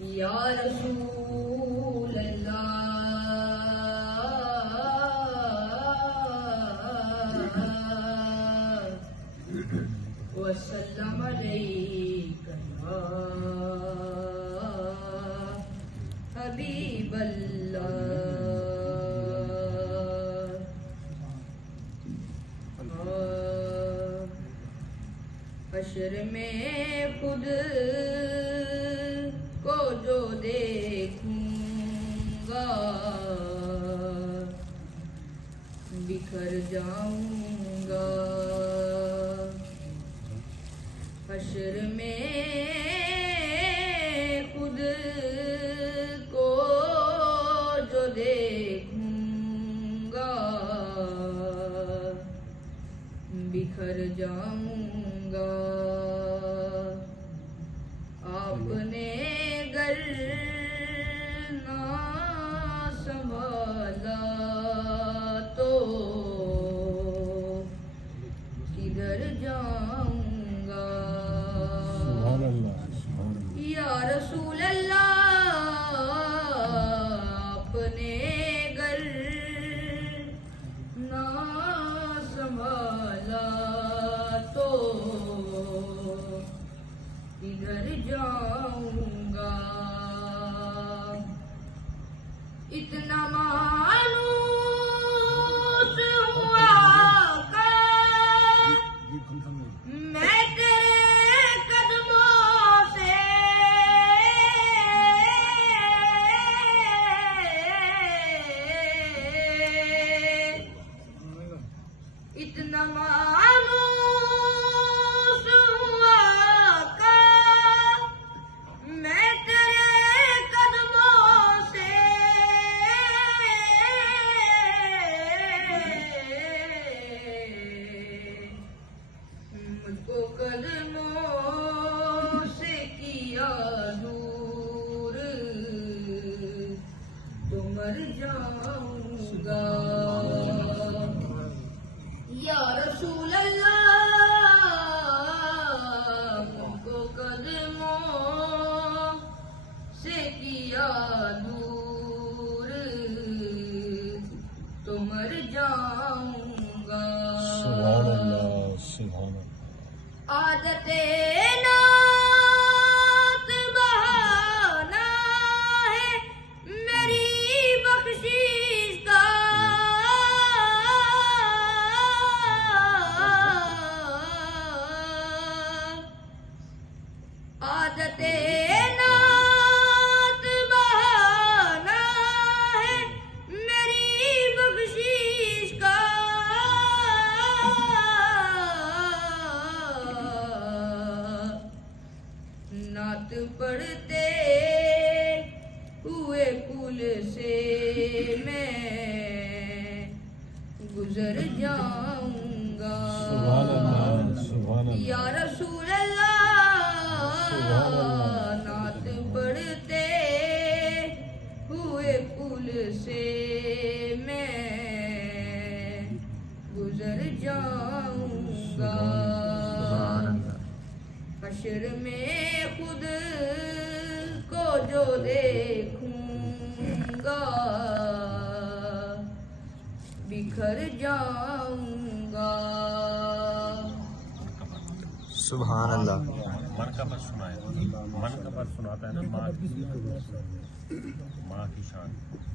या रसूल अल्लाह वसल्लम अलैका हबीब हश्र में खुद को जो देखूंगा बिखर जाऊंगा। हश्र में खुद को जो देखूंगा बिखर जाऊंगा। आपने गर ना संभाला तो किधर जाऊंगा। या रसूल अल्लाह आपने गर ना संभाला तो किधर जाऊंगा। इतना मानूस हुआ का मैं तेरे कदमों से इतना मानूस हुआ का मैं तेरे कदमों से मुझको कदमों से किया दूर तो मर जाऊंगा। या रसूल अल्लाह मुझको कदमों से किया दूर तो मर जाऊंगा। आदते नात बहाना है मेरी बख्शीश का। आदते नात बहाना है मेरी बख्शीश का। नात पढ़ते हुए पुल से मैं गुजर जाऊंगा। या रसूल अल्लाह नात पढ़ते हुए पुल से मैं गुजर जाऊंगा। हश्र में खुद को जो देखूंगा बिखर जाऊंगा। सुभान अल्लाह। मन का बस सुनाता है ना।